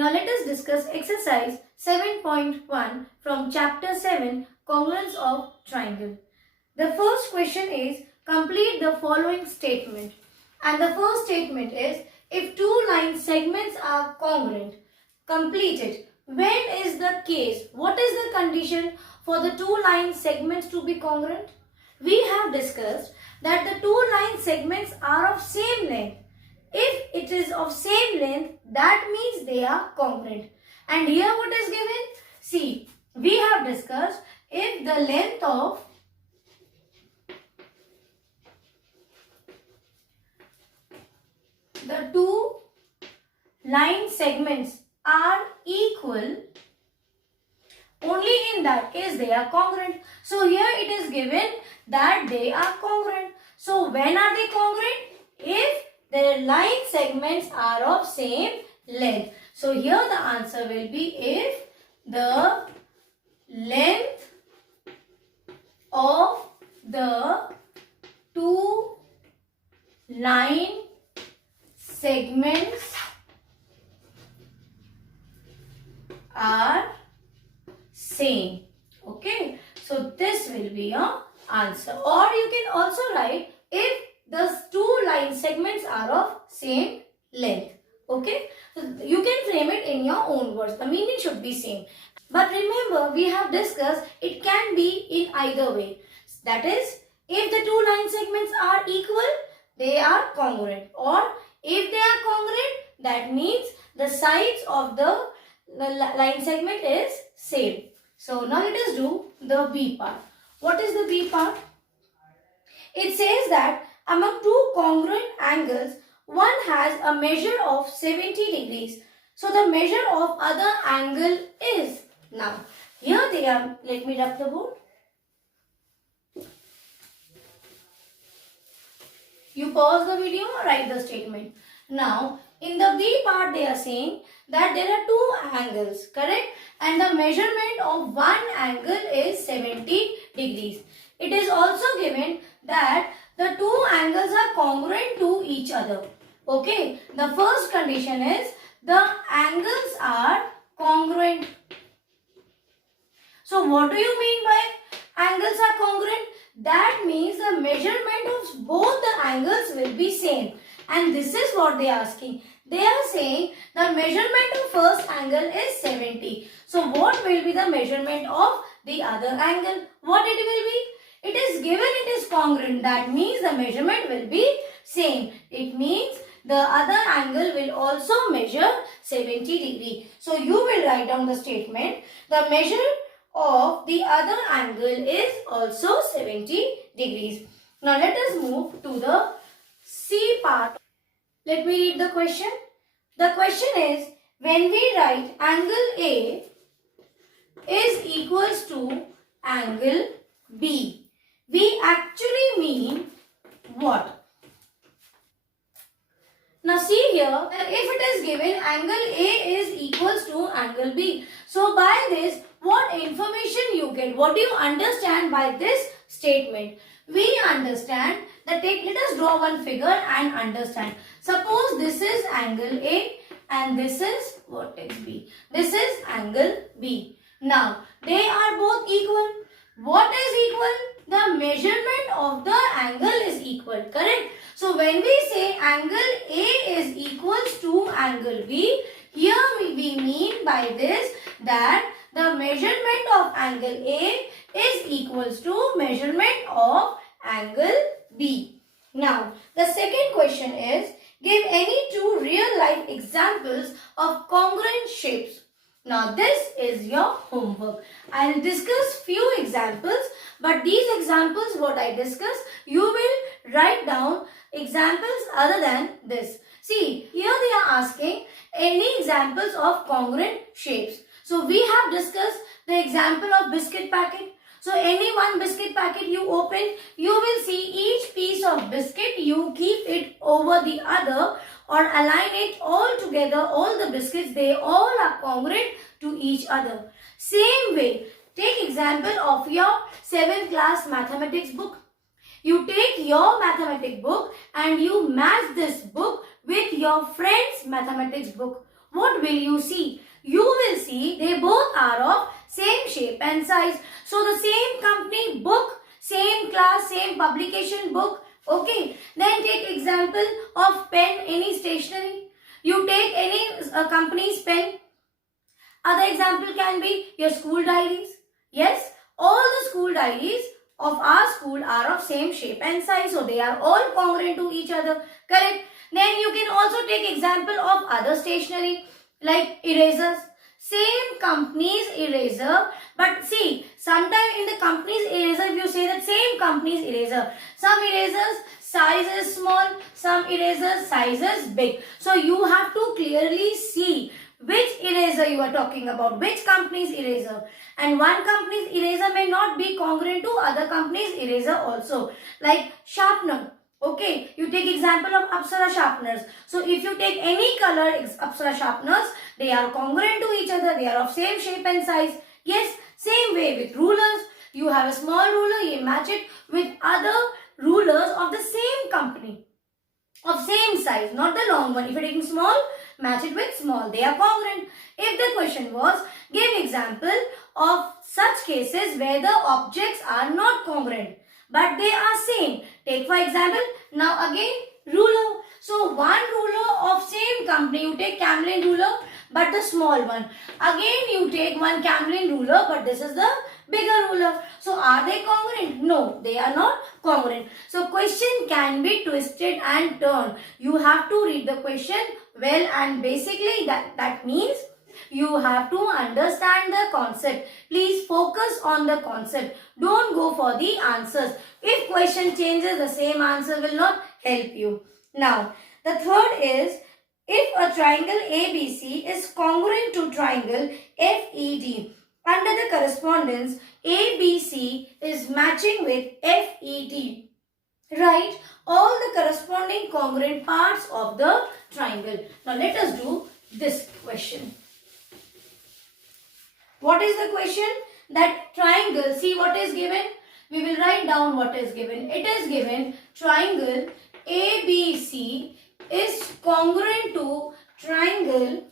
Now let us discuss exercise 7.1 from chapter 7, congruence of triangle. The first question is complete the following statement. And the first statement is if two line segments are congruent, complete it. When is the case? What is the condition for the two line segments to be congruent? We have discussed that the two line segments are of same length. If it is of same length, that means they are congruent. And here what is given? See, we have discussed if the length of the two line segments are equal, only in that case they are congruent. So here it is given that they are congruent. So when are they congruent? If their line segments are of same length. So here the answer will be if the length of the two line segments are same. Okay, so this will be your answer. Or you can also write if the two line segments are of same length. Okay, so you can frame it in your own words. The meaning should be same. But remember, we have discussed it can be in either way. That is, if the two line segments are equal, they are congruent. Or if they are congruent, that means the sides of the line segment is same. So now let us do the B part. What is the B part? It says that among two congruent angles, one has a measure of 70 degrees. So the measure of other angle is, now here they are, let me rub the board. You pause the video or write the statement. Now in the B part they are saying that there are two angles, correct? And the measurement of one angle is 70 degrees. It is also given that the two angles are congruent to each other. Okay, the first condition is the angles are congruent. So what do you mean by angles are congruent? That means the measurement of both the angles will be same. And this is what they are asking. They are saying the measurement of first angle is 70. So what will be the measurement of the other angle? What it will be? It is given it is congruent. That means the measurement will be same. It means the other angle will also measure 70 degree. So you will write down the statement. The measure of the other angle is also 70 degrees. Now let us move to the C part. Let me read the question. The question is, when we write angle A is equals to angle B, we actually mean what? Now see here, that if it is given angle A is equals to angle B. So by this, what information you get? What do you understand by this statement? We understand that let us draw one figure and understand. Suppose this is angle A and this is vertex B. This is angle B. Now they are both equal. What is equal? The measurement of the angle is equal, correct? So when we say angle A is equals to angle B, here we mean by this that the measurement of angle A is equals to measurement of angle B. Now the second question is, give any two real life examples of congruent shapes. Now this is your homework. I will discuss few examples, but these examples what I discuss, you will write down examples other than this. See, here they are asking any examples of congruent shapes. So we have discussed the example of biscuit packet. So any one biscuit packet you open, you will see each piece of biscuit, you keep it over the other or align it all together, all the biscuits, they all are congruent to each other. Same way, take example of your 7th class mathematics book. You take your mathematics book and you match this book with your friend's mathematics book. what will you see? You will see they both are of same shape and size. So the same company book, same class, same publication book. Okay. Then take example of pen, any stationery. You take any company's pen. Other example can be your school diaries. Yes, all the school diaries of our school are of same shape and size. So they are all congruent to each other. Correct. Then you can also take example of other stationery like erasers. Same company's eraser, but see, sometimes in the company's eraser, if you say that same company's eraser, some erasers size is small, some erasers size is big. So you have to clearly see which eraser you are talking about, which company's eraser. And one company's eraser may not be congruent to other company's eraser also. Like sharpener. Okay, you take example of Apsara sharpeners. So if you take any color Apsara sharpeners, they are congruent to each other. They are of same shape and size. Yes, same way with rulers. You have a small ruler, you match it with other rulers of the same company, of same size, not the long one. If you're taking small, match it with small. They are congruent. If the question was, give example of such cases where the objects are not congruent, but they are same. Take for example, now again ruler. So one ruler of same company, you take Camlin ruler, but the small one. Again you take one Camlin ruler, but this is the bigger ruler. So are they congruent? No, they are not congruent. So question can be twisted and turned. You have to read the question well, and basically that means you have to understand the concept. Please focus on the concept. Don't go for the answers. If question changes, the same answer will not help you. Now, the third is, if a triangle ABC is congruent to triangle FED, under the correspondence, ABC is matching with FED. Write all the corresponding congruent parts of the triangle. Now, let us do this question. What is the question? That triangle, see what is given? We will write down what is given. It is given triangle ABC is congruent to triangle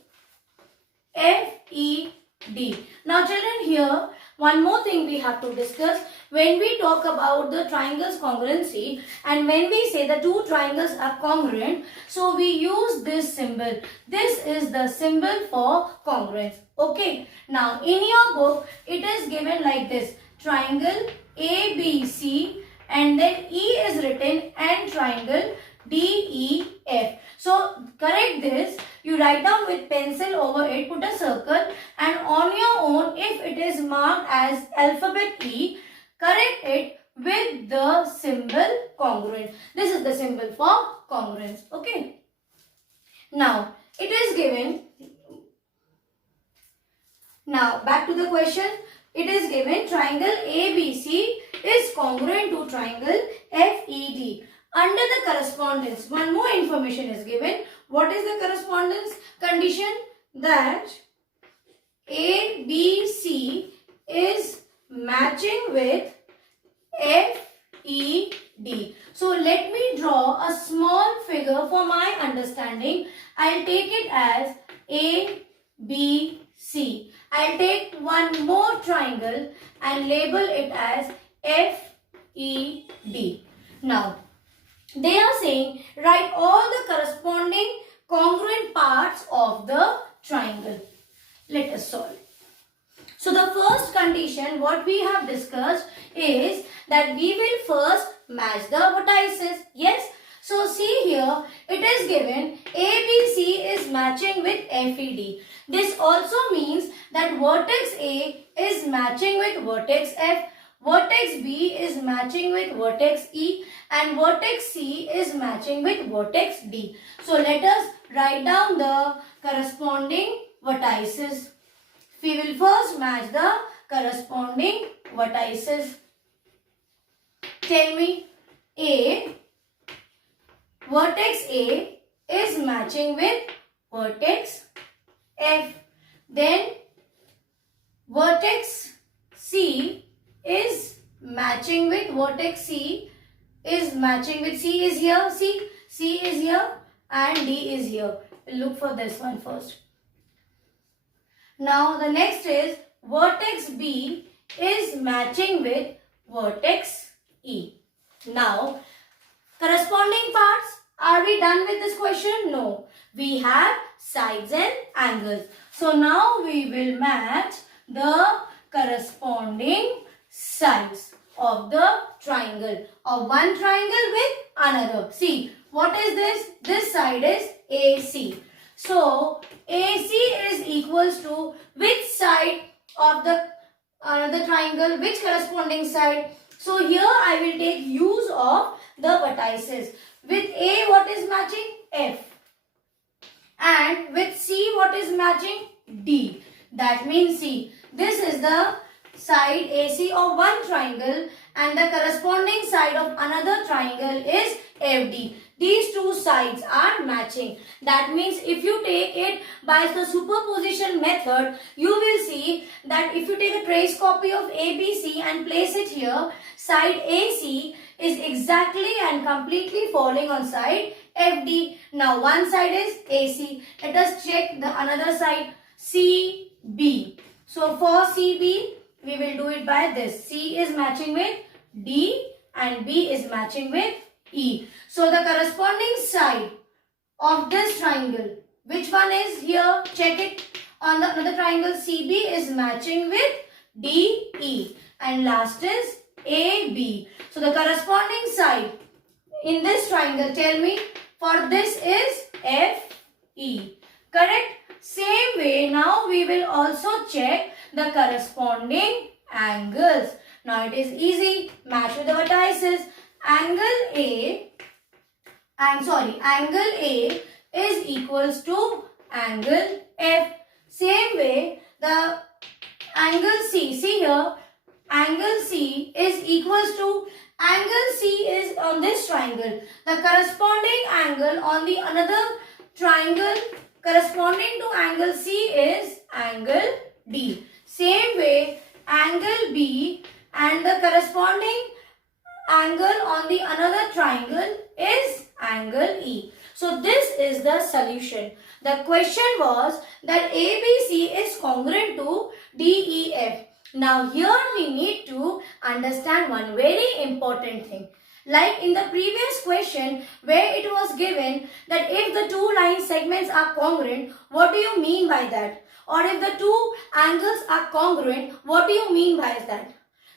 FED. Now children, here one more thing we have to discuss. When we talk about the triangle's congruency and when we say the two triangles are congruent, so we use this symbol. This is the symbol for congruence. Okay. Now in your book, it is given like this. Triangle ABC and then E is written and triangle DEF. So correct this. You write down with pencil over it, put a circle, and on your own, if it is marked as alphabet E, correct it with the symbol congruent. This is the symbol for congruence. Okay. Now it is given. Now back to the question. It is given triangle ABC is congruent to triangle FED. Under the correspondence, one more information is given. What is the correspondence condition? That ABC is matching with FED. So let me draw a small figure for my understanding. I'll take it as ABC. I'll take one more triangle and label it as FED. Now, they are saying write all the corresponding congruent parts of the triangle. Let us solve. So the first condition what we have discussed is that we will first match the vertices. Yes. So see here, it is given ABC is matching with FED. This also means that vertex A is matching with vertex F, vertex B is matching with vertex E, and vertex C is matching with vertex D. So let us write down the corresponding vertices. We will first match the corresponding vertices. Tell me, vertex A is matching with vertex F. Then vertex C is matching with vertex C is matching with C is here. See, C is here and D is here. We'll look for this one first. Now the next is vertex B is matching with vertex E. Now corresponding parts. Are we done with this question? No. We have sides and angles. So now we will match the corresponding sides of the triangle, of one triangle with another. See, what is this? This side is AC. So AC is equals to which side of the triangle, which corresponding side? So here I will take use of the vertices. With A, what is matching? F. And with C, what is matching? D. That means see, this is the side AC of one triangle and the corresponding side of another triangle is FD. These two sides are matching. That means if you take it by the superposition method, you will see that if you take a trace copy of ABC and place it here, side AC is exactly and completely falling on side FD. Now one side is AC. Let us check the another side, CB. So for CB, we will do it by this. C is matching with D and B is matching with E. So the corresponding side of this triangle, which one is here? Check it. On the another triangle, CB is matching with DE and last is AB. So the corresponding side in this triangle, tell me, for this is FE. Correct? Same way, now we will also check the corresponding angles. Now it is easy. Match with the vertices. Angle A is equals to angle F. Same way, the angle C, see here, angle C is equals to, angle C is on this triangle. The corresponding angle on the another triangle corresponding to angle C is angle D. Same way, angle B and the corresponding angle on the another triangle is angle E. So this is the solution. The question was that ABC is congruent to DEF. Now here we need to understand one very important thing. Like in the previous question where it was given that if the two line segments are congruent, what do you mean by that? Or if the two angles are congruent, what do you mean by that?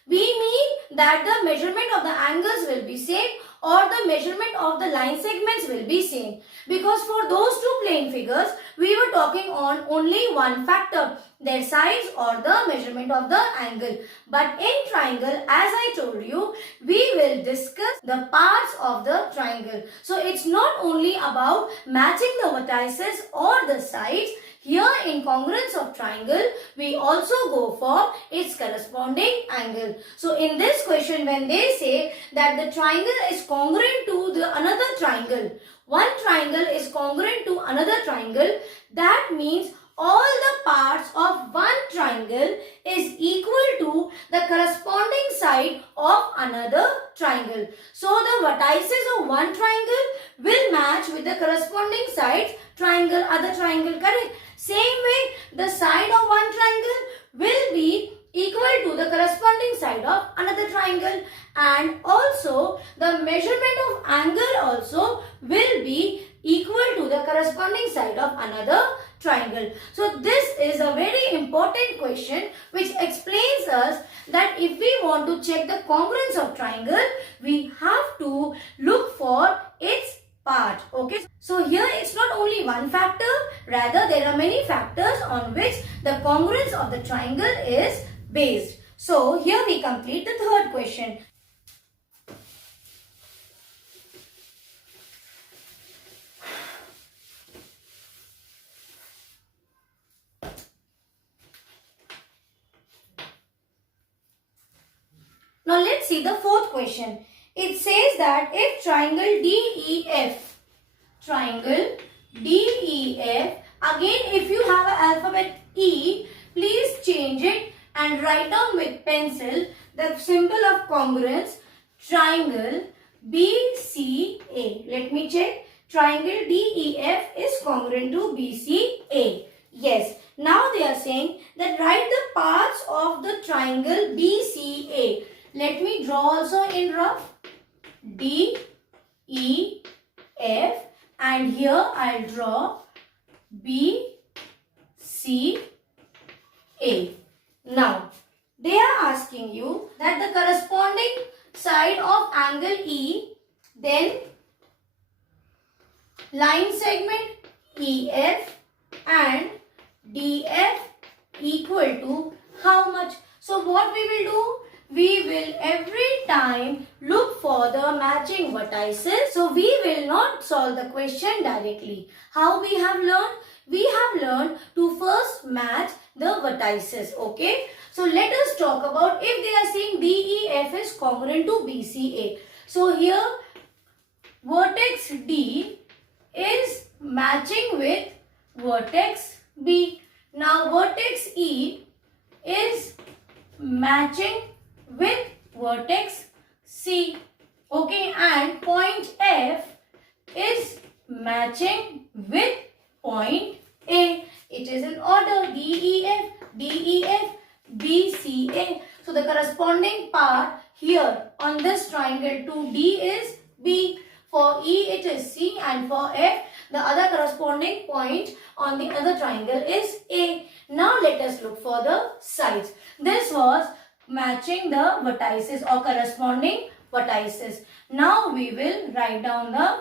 We mean that the measurement of the angles will be same or the measurement of the line segments will be same. Because for those two plane figures, we were talking on only one factor, their sides or the measurement of the angle. But in triangle, as I told you, we will discuss the parts of the triangle. So it's not only about matching the vertices or the sides. Here in congruence of triangle, we also go for its corresponding angle. So in this question, when they say that the triangle is congruent to the another triangle, one triangle is congruent to another triangle, that means all the parts of one triangle is equal to the corresponding side of another triangle. So the vertices of one triangle will match with the corresponding sides other triangle, correct? Same way, the side of one triangle will be equal to the corresponding side of another triangle, and also the measurement of angle also will be equal to the corresponding side of another triangle. So this is a very important question which explains us that if we want to check the congruence of triangle, we have to look for its part. Okay, so here it's not only one factor, rather there are many factors on which the congruence of the triangle is based. So here we complete the third question. Now let's see the fourth question. It says that if triangle DEF, again if you have an alphabet E, please change it and write down with pencil the symbol of congruence, triangle BCA. Let me check. Triangle DEF is congruent to BCA. Yes. Now they are saying that write the parts of the triangle BCA. Let me draw also in rough. D, E, F, and here I'll draw B, C, A. Now, they are asking you that the corresponding side of angle E, then line segment EF and DF equal to how much? So what we will do? We will every time look for the matching vertices. So we will not solve the question directly. How we have learned? We have learned to first match the vertices. Okay. So let us talk about if they are saying DEF is congruent to BCA. So here vertex D is matching with vertex B. Now vertex E is matching with vertex C. Okay, and point F is matching with point A. It is in order DEF, DEF, BCA. So the corresponding part here on this triangle to D is B. For E it is C, and for F the other corresponding point on the other triangle is A. Now let us look for the sides. This was matching the vertices or corresponding vertices. Now we will write down the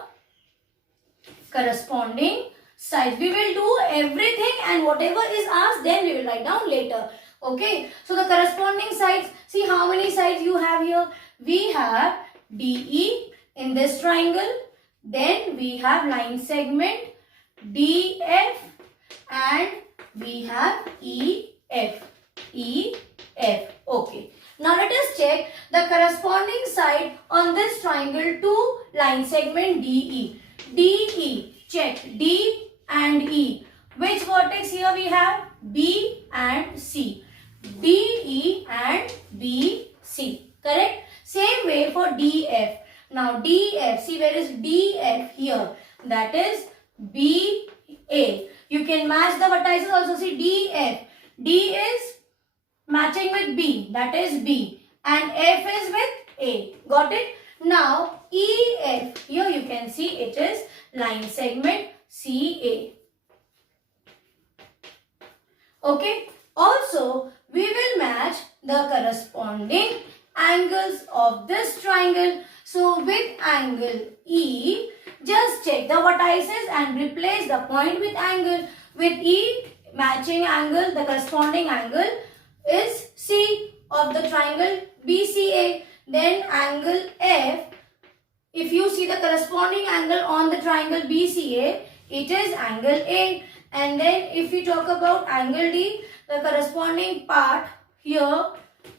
corresponding sides. We will do everything and whatever is asked then we will write down later. Okay. So the corresponding sides, see how many sides you have here. We have DE in this triangle. Then we have line segment DF and we have EF. EF. Okay. Now let us check the corresponding side on this triangle to line segment DE. DE. Check D and E. Which vertex here we have? B and C. DE and BC. Correct? Same way for DF. Now DF. See where is DF here? That is BA. You can match the vertices also. See DF. D is matching with B. That is B. And F is with A. Got it? Now EF. Here you can see it is line segment CA. Okay. Also, we will match the corresponding angles of this triangle. So, with angle E, just check the vertices and replace the point with angle. With E, matching angle, the corresponding angle is C of the triangle BCA. Then angle F, if you see the corresponding angle on the triangle BCA, it is angle A. And then if we talk about angle D, the corresponding part here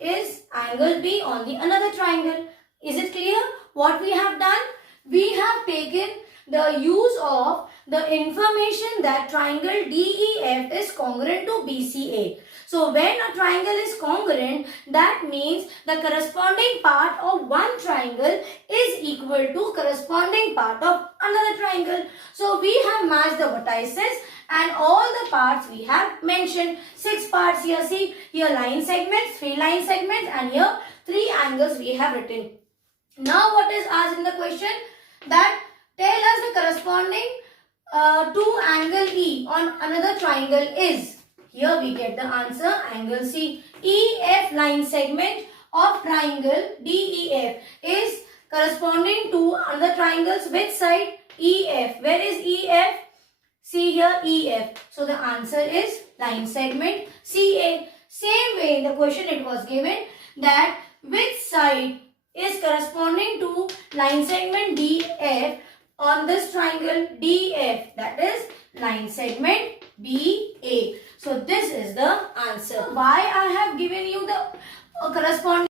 is angle B on the another triangle. Is it clear what we have done? We have taken the use of the information that triangle DEF is congruent to BCA. So when a triangle is congruent, that means the corresponding part of one triangle is equal to corresponding part of another triangle. So we have matched the vertices and all the parts we have mentioned. 6 parts here. See here line segments, 3 line segments, and here 3 angles we have written. Now what is asked in the question? That tell us the corresponding to angle E on another triangle is. Here we get the answer angle C. EF line segment of triangle DEF is corresponding to another triangles which side? EF. Where is EF? See here EF. So the answer is line segment CA. Same way in the question it was given that which side is corresponding to line segment DF on this triangle DF, that is line segment BA. So this is the answer. Why I have given you the corresponding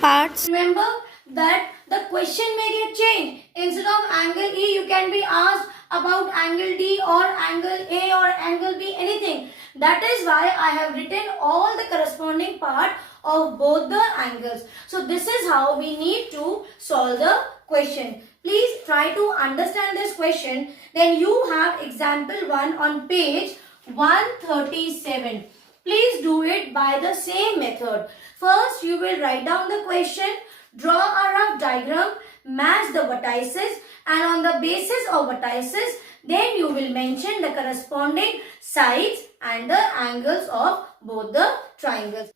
parts. Remember that the question may get changed. Instead of angle E, you can be asked about angle D or angle A or angle B, anything. That is why I have written all the corresponding part of both the angles. So this is how we need to solve the question. Please try to understand this question. Then you have example 1 on page 137. Please do it by the same method. First, you will write down the question, draw a rough diagram, match the vertices, and on the basis of vertices, then you will mention the corresponding sides and the angles of both the triangles.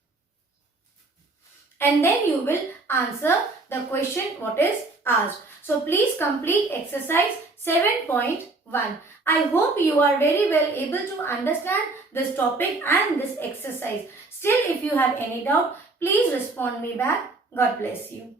And then you will answer the question what is asked. So please complete exercise 7.1. I hope you are very well able to understand this topic and this exercise. Still, if you have any doubt, please respond me back. God bless you.